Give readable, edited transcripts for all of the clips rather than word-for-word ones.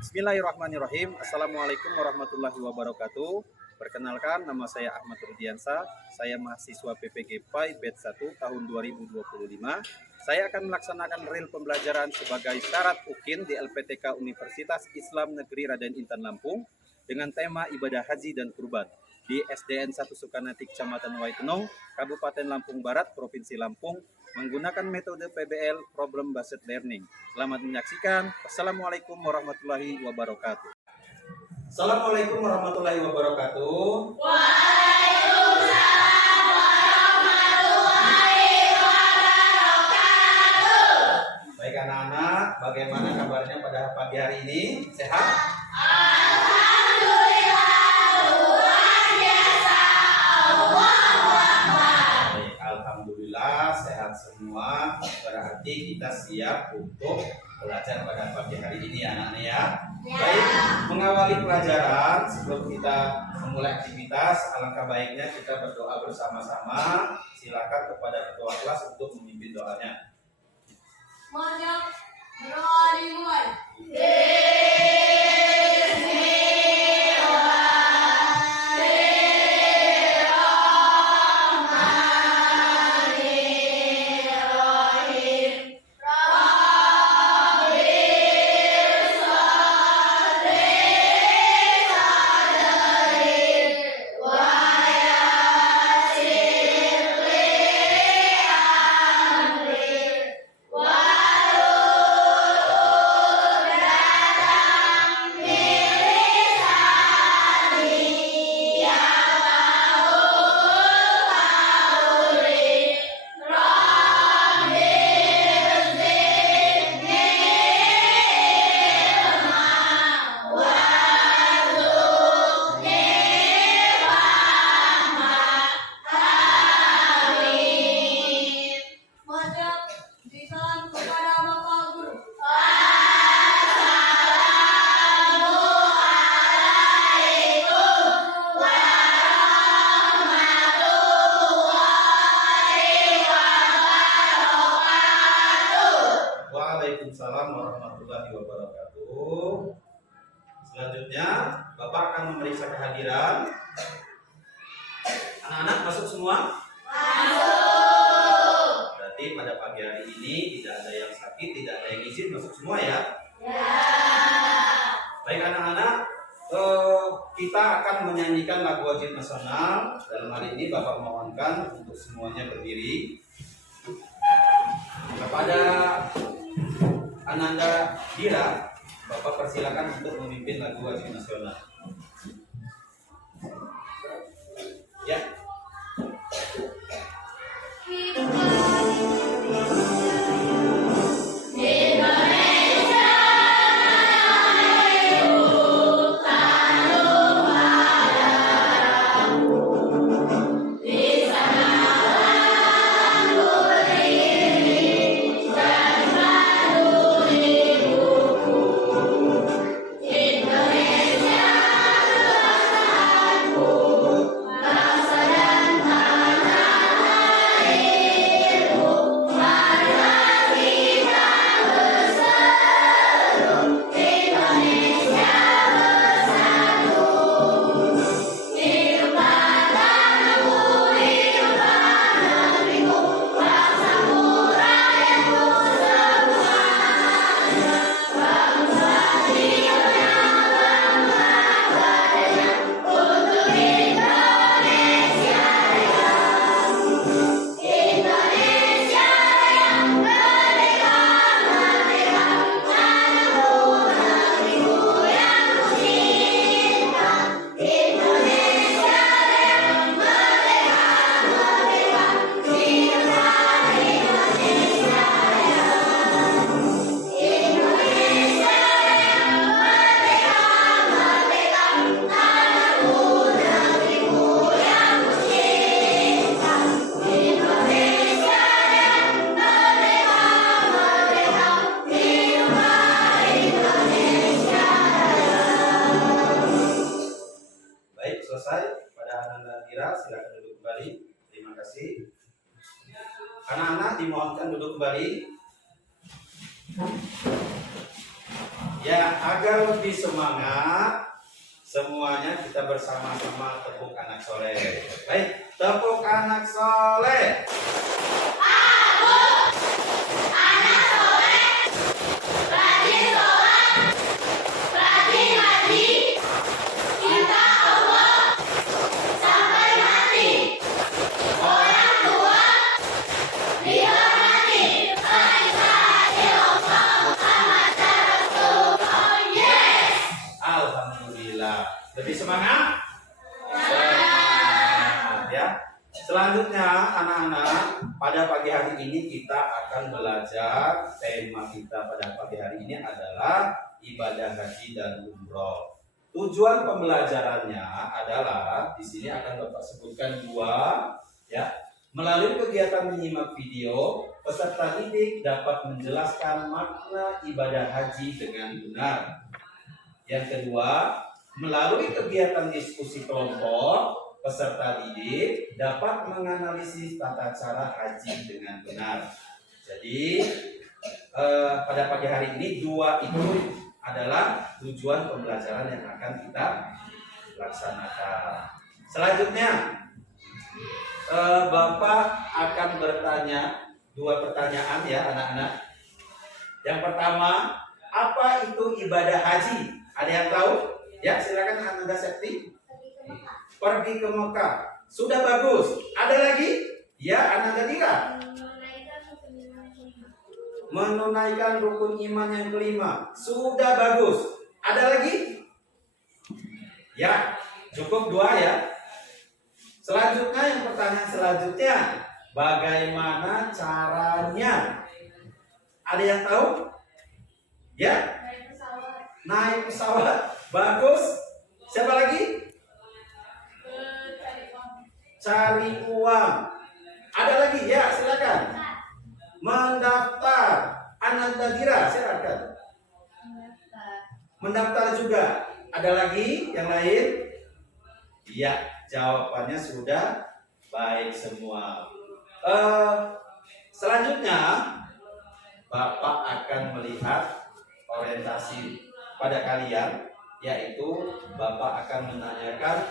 Bismillahirrahmanirrahim. Assalamualaikum warahmatullahi wabarakatuh. Perkenalkan, nama saya Ahmad Rudiansa. Saya mahasiswa PPG PAI Batch 1 tahun 2025. Saya akan melaksanakan rel pembelajaran sebagai syarat UKIN di LPTK Universitas Islam Negeri Raden Intan Lampung dengan tema ibadah haji dan kurban di SDN 1 Sukanati Kecamatan Waitenong, Kabupaten Lampung Barat, Provinsi Lampung, menggunakan metode PBL Problem Based Learning. Selamat menyaksikan. Assalamualaikum warahmatullahi wabarakatuh. Assalamualaikum warahmatullahi wabarakatuh. Waalaikumsalam warahmatullahi wabarakatuh. Baik anak-anak, bagaimana kabarnya pada pagi hari ini? Sehat? Alhamdulillah, luar biasa. Allahu Akbar. Baik, alhamdulillah sehat semua. Berarti kita siap untuk belajar pada pagi hari ini anak-anak ya. Baik, mengawali pelajaran sebelum kita memulai aktivitas, alangkah baiknya kita berdoa bersama-sama. Silakan kepada ketua kelas untuk memimpin doanya. Mojok doa dimulai. Mojok disalam kepada Bapak Guru. Waalaikumsalam warahmatullahi wabarakatuh. Selanjutnya, Bapak akan memeriksa kehadiran. Anak-anak masuk semua? Berarti pada pagi hari ini tidak ada yang sakit, tidak ada yang izin, masuk semua ya? Baik anak-anak, kita akan menyanyikan lagu wajib nasional. Dalam hal ini Bapak mohonkan untuk semuanya berdiri. Kepada Ananda Dira, Bapak persilakan untuk memimpin lagu wajib nasional. Ya. Selesai pada Ananda Dira, silakan duduk kembali. Terima kasih. Anak-anak dimohonkan duduk kembali. Ya, agar lebih semangat, semuanya kita bersama-sama tepuk anak soleh. Baik, tepuk anak soleh. Anak soleh, rajin sholat, rajin ngaji, cinta Allah sampai mati. Orang tua dihormati. La ilaha illallah Muhammad Rasulullah. Yes. Alhamdulillah. Lebih semangat? Semangat ya. Selanjutnya anak-anak, pada pagi hari ini kita akan belajar. Tema kita pada pagi hari ini adalah ibadah haji dan umroh. Tujuan pembelajarannya adalah di sini akan Bapak sebutkan dua ya. Melalui kegiatan menyimak video, peserta didik dapat menjelaskan makna ibadah haji dengan benar. Yang kedua, melalui kegiatan diskusi kelompok, peserta didik dapat menganalisis tata cara haji dengan benar. Jadi pada pagi hari ini dua itu adalah tujuan pembelajaran yang akan kita laksanakan. Selanjutnya Bapak akan bertanya dua pertanyaan ya anak-anak. Yang pertama, apa itu ibadah haji? Ada yang tahu? Ya, silakan Anda Septi. Pergi ke Mekah. Sudah bagus. Ada lagi? Ya, Anda Dira. Menunaikan rukun iman yang kelima. Sudah bagus. Ada lagi? Ya, cukup dua ya. Selanjutnya yang pertanyaan selanjutnya, bagaimana caranya? Ada yang tahu? Ya? Naik pesawat. Bagus. Siapa lagi? Cari uang. Ada lagi? Ya, silakan. Mendaftar. Ananda Dira, silakan. Mendaftar juga. Ada lagi yang lain? Ya, jawabannya sudah baik semua. Selanjutnya Bapak akan melihat orientasi pada kalian, yaitu Bapak akan menanyakan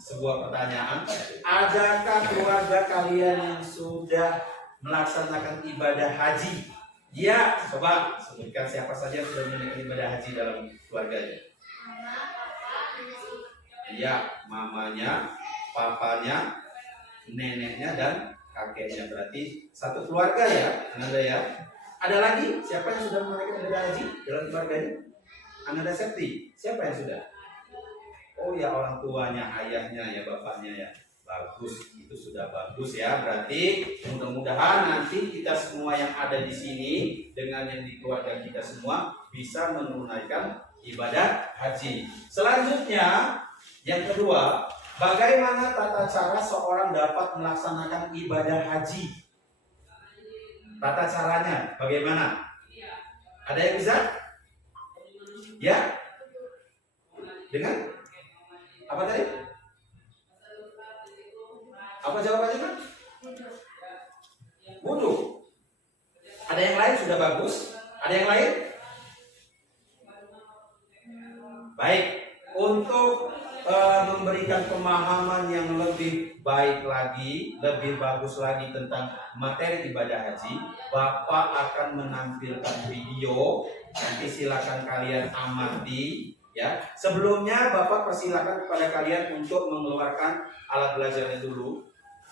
sebuah pertanyaan. Adakah keluarga kalian yang sudah melaksanakan ibadah haji? Ya, coba sebutkan siapa saja yang sudah menunaikan ibadah haji dalam keluarganya. Ya, mamanya, papanya, neneknya, dan kakeknya. Berarti satu keluarga ya, Ananda ya. Ada lagi? Siapa yang sudah menunaikan ibadah haji dalam keluarganya? Ananda Septi. Siapa yang sudah? Oh ya, orang tuanya, ayahnya ya, bapaknya ya. Bagus, itu sudah bagus ya. Berarti mudah-mudahan nanti kita semua yang ada di sini dengan yang di keluarga kita semua bisa menunaikan ibadah haji. Selanjutnya, yang kedua, bagaimana tata cara seorang dapat melaksanakan ibadah haji? Tata caranya bagaimana? Ada yang bisa? Ya? Dengan? Apa tadi? Apa jawabannya kan? Wudu. Ada yang lain sudah bagus? Ada yang lain? Baik. Untuk memberikan pemahaman yang lebih baik lagi, lebih bagus lagi tentang materi ibadah haji, Bapak akan menampilkan video. Nanti silakan kalian amati ya. Sebelumnya Bapak persilakan kepada kalian untuk mengeluarkan alat belajarnya dulu.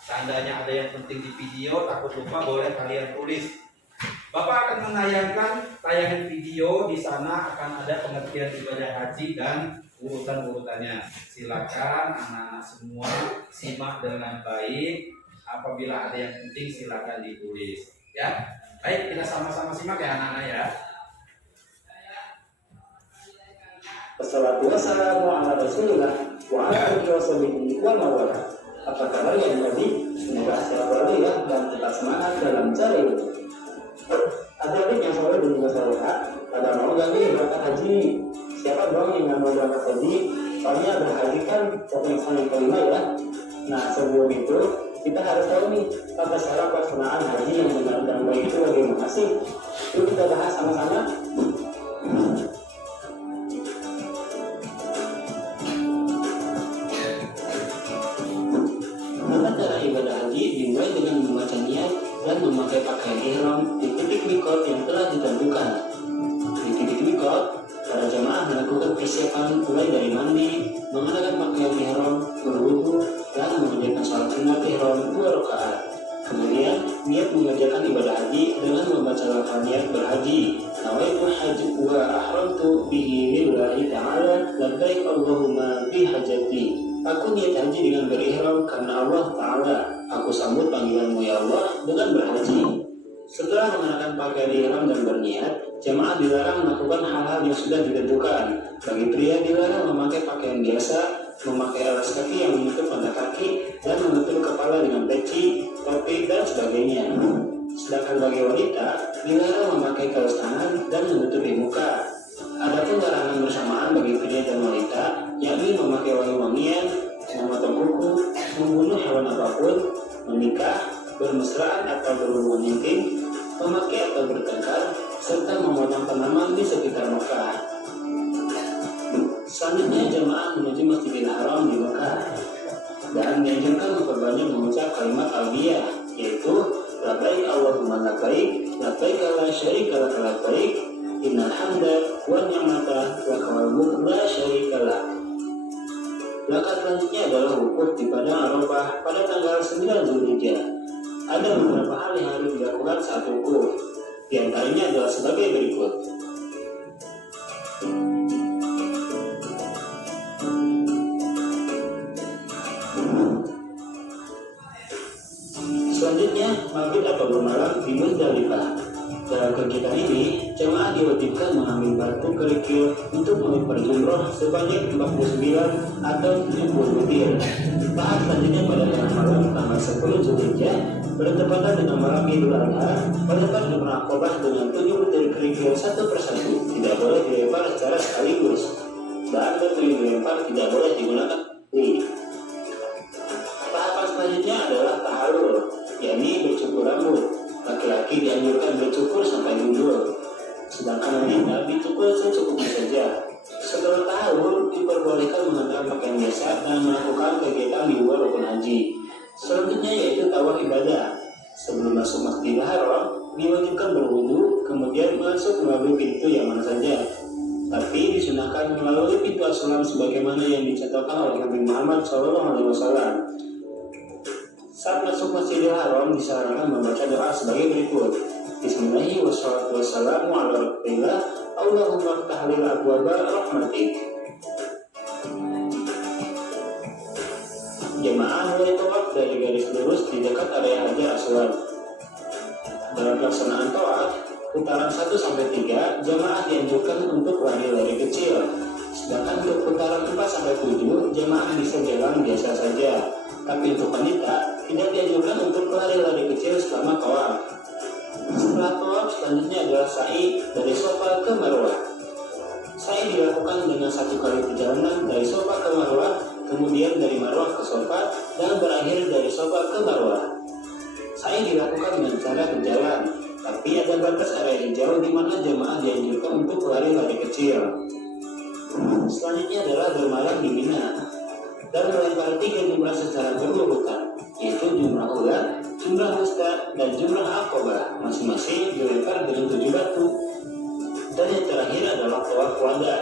Seandainya ada yang penting di video, takut lupa, boleh kalian tulis. Bapak akan menayangkan tayangan video. Di sana akan ada pengertian ibadah haji dan urutan-urutannya. Silakan anak-anak semua simak dengan baik. Apabila ada yang penting silakan ditulis ya. Baik, kita sama-sama simak ya anak-anak ya. Wassalatu wassalamu ala rasulillah wa ala alihi washabihi wa mawala. Apa kabar ya Nabi? Semoga sehat walafiat dan tetap semangat dalam mencari ilmu. Adik-adik yang soleh dan juga soleha, pada mau gak nih berangkat haji? Siapa dong yang nggak mau berangkat haji? Soalnya berhaji kan rukun yang kelima ya. Nah sebelum itu kita harus tahu nih tata cara pelaksanaan haji yang benar dan baik itu bagaimana sih? Yuk kita bahas sama-sama. pakaian ihram di titik mikot yang telah ditentukan. Di titik mikot, para jamaah melakukan persiapan mulai dari mandi, mengenakan pakaian ihram, berwudu, dan mengerjakan sholat sunat ihram 2 rakaat. Kemudian niat mengerjakan ibadah haji dengan membaca lafaz niat berhaji. Nawaitu haji wa ahramtu bihi lillahi ta'ala labbaik Allahumma bi hajati. Aku niat haji dengan berihram karena Allah Ta'ala. Aku sambut panggilanmu ya Allah dengan berhaji. Setelah mengenakan pakaian ihram dan berniat, jamaah dilarang melakukan hal-hal yang sudah ditentukan. Bagi pria dilarang memakai pakaian biasa, memakai alas kaki yang menutup mata kaki, dan menutup kepala dengan peci, topi, dan sebagainya. Sedangkan bagi wanita, dilarang memakai kaos tangan dan menutupi muka. Adapun larangan bersamaan bagi pria dan wanita, yakni memakai wangi-wangian, memotong kuku, membunuh hewan apapun, menikah, bermesraan atau berhubungan intim, memakai atau bertengkar, serta memotong tanaman di sekitar Mekah. Selanjutnya jamaah menuju Masjidil Haram di Mekah dan dianjurkan memperbanyak mengucap kalimat talbiyah, yaitu labbaik Allahumma labbaik, labbaik la syarika lak labbaik, innal hamda wan ni'mata lak wal mulk la syarika lak. Langkah selanjutnya adalah wukuf di Padang Arafah pada tanggal 9 Zulhijjah. Ada beberapa hal yang harus dilakukan saat wukuf. Di antaranya adalah sebagai berikut. Selanjutnya, mabit atau bermalam di Muzdalifah. Dalam kegiatan ini, jemaah diwajibkan mengambil batu kerikil untuk melempar jumroh sebanyak 49 atau 70 butir. Tahap selanjutnya pada malam tanggal 10 Zulhijjah bertepatan dengan malam Idul Adha, melempar jumroh Aqabah dengan 7 butir kerikil satu persatu. Tidak boleh dilempar secara sekaligus, dan batu yang dilempar tidak boleh digunakan. Tahapan selanjutnya adalah tahallul, yakni bercukur rambut. Laki-laki dianjurkan bercukur sampai gundul, sedangkan wanita dicukur secukupnya saja. Setelah tahallul diperbolehkan mengenakan pakaian biasa dan melakukan kegiatan di luar rukun haji. Selanjutnya yaitu tawaf ibadah. Sebelum masuk Masjidil Haram diwajibkan berwudu, kemudian masuk melalui pintu yang mana saja. Tapi disunahkan melalui pintu as-salam sebagaimana yang dicontohkan oleh Nabi Muhammad SAW. Saat masuk Masjidil Haram disarankan membaca doa sebagai berikut. Bismillahirrahmanirrahim wassalatu wassalamu ala rasulillah Allahumma tahlil abwaba rahmatik. Jemaah mulai tawaf dari garis lurus di dekat area Hajar Aswad. Dalam pelaksanaan tawaf, putaran 1-3 jemaah dianjurkan untuk lari-lari kecil. Sedangkan untuk putaran 4-7 jemaah bisa jalan biasa saja. Tapi untuk wanita tidak dianjurkan untuk lari-lari kecil selama tawaf. Setelah tawaf selanjutnya adalah sa'i dari Safa ke Marwah. Sa'i dilakukan dengan 1 kali perjalanan dari Safa ke Marwah, kemudian dari Marwah ke Safa, dan berakhir dari Safa ke Marwah. Sa'i dilakukan dengan cara berjalan, tapi ada batas area hijau di mana jemaah dianjurkan untuk lari-lari kecil. Selanjutnya adalah bermalam di Mina dan melempar 3 jumrah secara berurutan, yaitu jumrah ula, jumrah wusta, dan jumrah aqabah. Masing-masing dilempar dengan 7 batu. Dan yang terakhir adalah tawaf wada,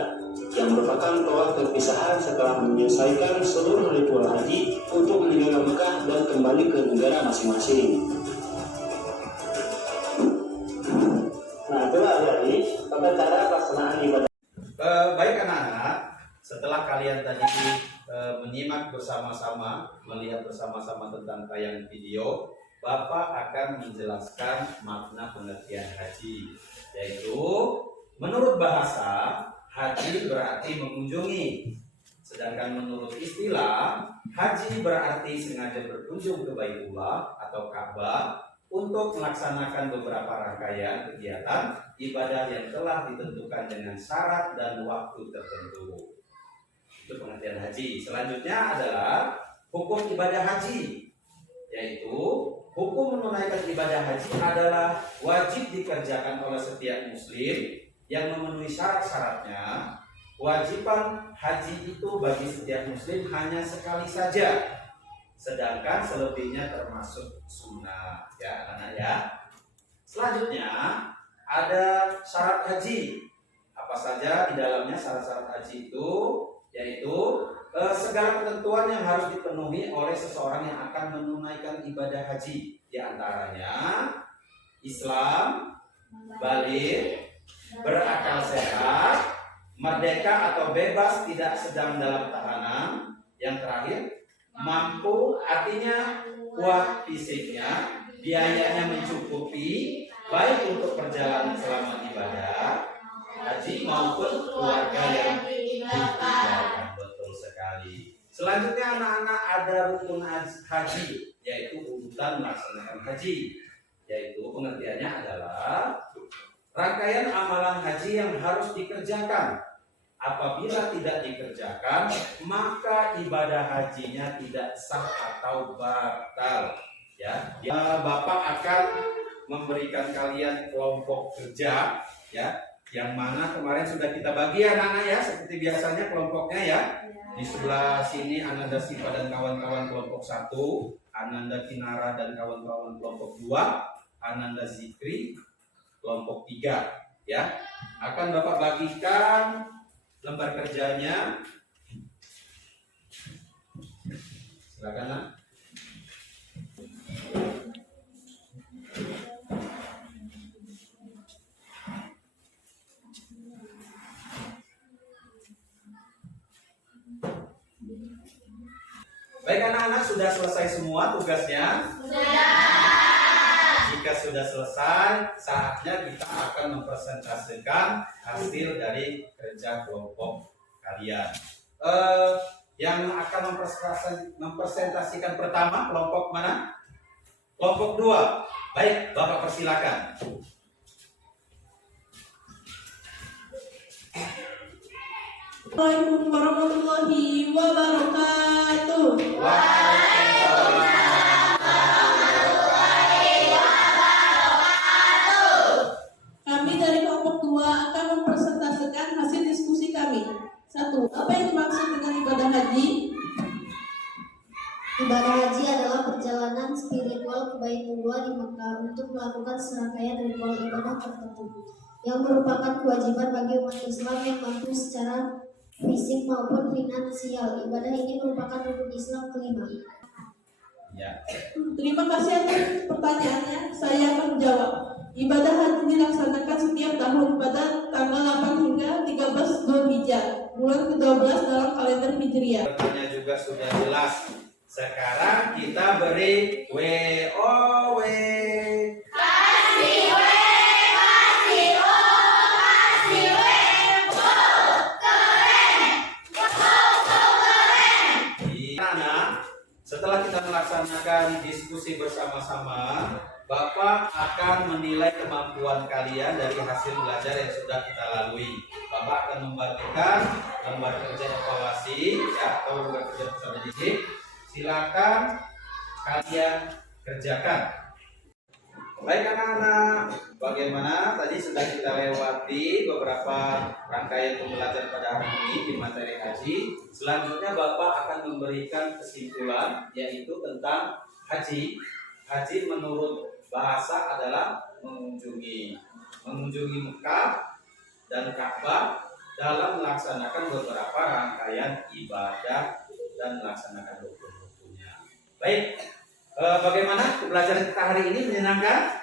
yang merupakan tawaf perpisahan setelah menyelesaikan seluruh ritual haji untuk meninggalkan Mekah dan kembali ke negara masing-masing. Nah, itulah dari tata cara pelaksanaan ibadah. Baik anak-anak, setelah kalian tadi menyimak bersama-sama, melihat bersama-sama tentang tayangan video, Bapak akan menjelaskan makna pengertian haji, yaitu menurut bahasa, haji berarti mengunjungi. Sedangkan menurut istilah, haji berarti sengaja berkunjung ke Baitullah atau Ka'bah untuk melaksanakan beberapa rangkaian kegiatan ibadah yang telah ditentukan dengan syarat dan waktu tertentu. Itu pengertian haji. Selanjutnya adalah hukum ibadah haji, yaitu hukum menunaikan ibadah haji adalah wajib dikerjakan oleh setiap muslim yang memenuhi syarat-syaratnya. Kewajiban haji itu bagi setiap muslim hanya sekali saja, sedangkan selebihnya termasuk sunnah, ya anak-anak ya. Selanjutnya ada syarat haji. Apa saja di dalamnya syarat-syarat haji itu? Yaitu segala ketentuan yang harus dipenuhi oleh seseorang yang akan menunaikan ibadah haji. Di antaranya Islam, baligh, berakal sehat, merdeka atau bebas tidak sedang dalam tahanan. Yang terakhir, mampu, artinya kuat fisiknya, biayanya mencukupi baik untuk perjalanan selama ibadah haji maupun keluarga yang ditinggalkan. Betul sekali. Selanjutnya anak-anak ada rukun haji, yaitu urutan melaksanakan haji, yaitu pengertiannya adalah rangkaian amalan haji yang harus dikerjakan. Apabila tidak dikerjakan, maka ibadah hajinya tidak sah atau batal. Ya, Bapak akan memberikan kalian kelompok kerja, ya, yang mana kemarin sudah kita bagi anak-anak ya, seperti biasanya kelompoknya ya. Di sebelah sini Ananda Sipa dan kawan-kawan kelompok 1, Ananda Kinara dan kawan-kawan kelompok 2, Ananda Zikri kelompok 3 ya. Akan Bapak bagikan lembar kerjanya. Silakan Nak. Baik anak-anak, sudah selesai semua tugasnya? Sudah. Jika sudah selesai, saatnya kita akan mempresentasikan hasil dari kerja kelompok kalian. Yang akan mempresentasikan pertama kelompok mana? Kelompok 2. Baik, Bapak persilakan. Assalamualaikum warahmatullahi wabarakatuh. Kami dari kelompok 2 akan mempresentasikan hasil diskusi kami. 1. Apa yang dimaksud dengan ibadah haji? Ibadah haji adalah perjalanan spiritual ke Baitullah di Mekah untuk melakukan serangkaian ritual ibadah tertentu yang merupakan kewajiban bagi umat Islam yang mampu secara fisik maupun finansial. Ibadah ini merupakan rukun Islam kelima. Ya. Terima kasih atas pertanyaannya. Saya akan menjawab. Ibadah haji dilaksanakan setiap tahun pada tanggal 8 hingga 13 Dzulhijjah, bulan ke-12 dalam kalender Hijriah. Pertanyaan juga sudah jelas. Sekarang kita beri WOW. Kasih we, kasih o, kasih we, wow, keren, wow, keren. Anak, setelah kita melaksanakan diskusi bersama-sama, Bapak akan menilai kemampuan kalian dari hasil belajar yang sudah kita lalui. Bapak akan membagikan lembar kerja evaluasi ya, atau lembar kerja peserta didik. Silakan kalian kerjakan. Baik anak-anak, bagaimana tadi sudah kita lewati beberapa rangkaian pembelajaran pada hari ini di materi haji. Selanjutnya Bapak akan memberikan kesimpulan yaitu tentang haji. Haji menurut bahasa adalah mengunjungi Mekah dan Ka'bah dalam melaksanakan beberapa rangkaian ibadah dan melaksanakan rukun-rukunnya. Baik, bagaimana pembelajaran kita hari ini menyenangkan?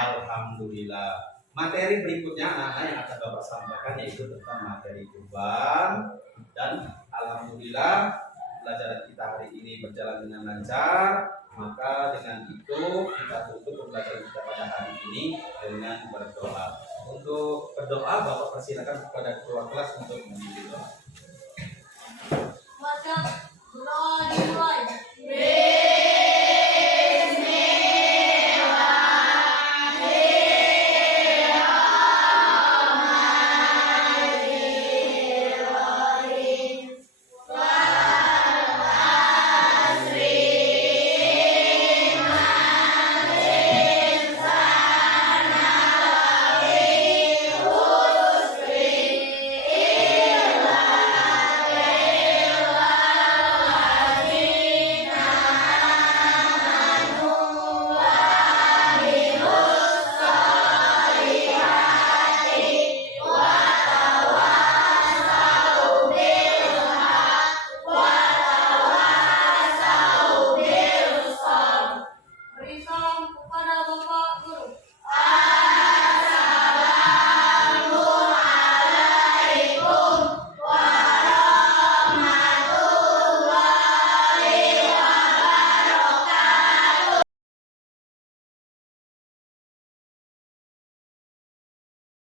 Alhamdulillah. Materi berikutnya anak-anak yang akan Bapak sampaikan yaitu tentang materi kurban, dan alhamdulillah pembelajaran kita hari ini berjalan dengan lancar. Maka dengan itu kita tutup pembelajaran kita pada hari ini dengan berdoa. Untuk berdoa Bapak persilakan kepada ketua kelas untuk memimpin doa. What's up?